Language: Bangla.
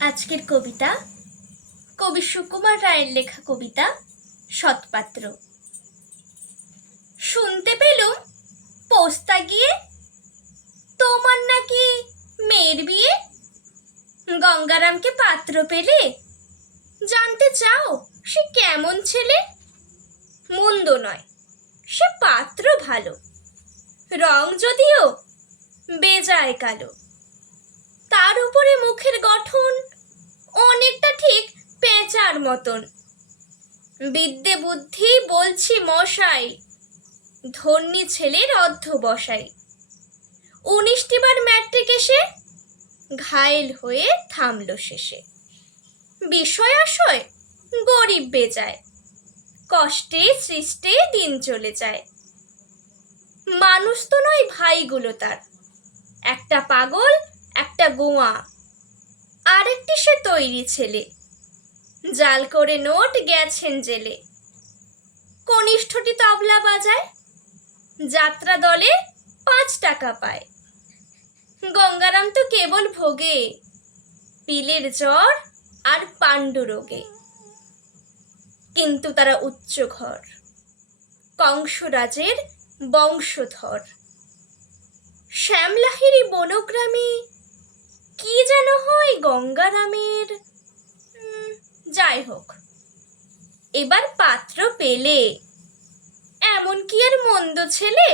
আজকের কবিতা কবি সুকুমার রায়ের লেখা কবিতা সৎপাত্র। শুনতে পেলুম পোস্তা গিয়ে তোমার নাকি মেয়ের বিয়ে। গঙ্গারামকে পাত্র পেলে জানতে চাও সে কেমন ছেলে। মন্দ নয়, সে পাত্র ভালো, রং যদিও বেজায় কালো। তার উপরে মুখের গঠন অনেকটা ঠিক পেঁচার মতন। বিদ্যে বুদ্ধি বলছি মশাই, ধন্যী ছেলের অধ্যবসাই। 19টি বার ম্যাট্রিক এসে ঘায়েল হয়ে থামলো শেষে। বিষয় আশয় গরিব বেজায়, কষ্টে সৃষ্টে দিন চলে যায়। মানুষ তো নয় ভাইগুলো তার, একটা পাগল একটা গোয়া, আরেকটি সে তৈরি ছেলে, জাল করে নোট গেছেন জেলে। কনিষ্ঠটি তবলা বাজায়, যাত্রা দলে 5 টাকা পায়। গঙ্গারাম তো কেবল ভোগে পিলের জ্বর আর পাণ্ডু রোগে। কিন্তু তারা উচ্চ ঘর, কংসরাজের বংশধর। শ্যামলাহিরি বনগ্রামে কি যেন হয় গঙ্গারামের। যাই হোক, এবার পাত্র পেলে এমন কি আর মন্দ ছেলে।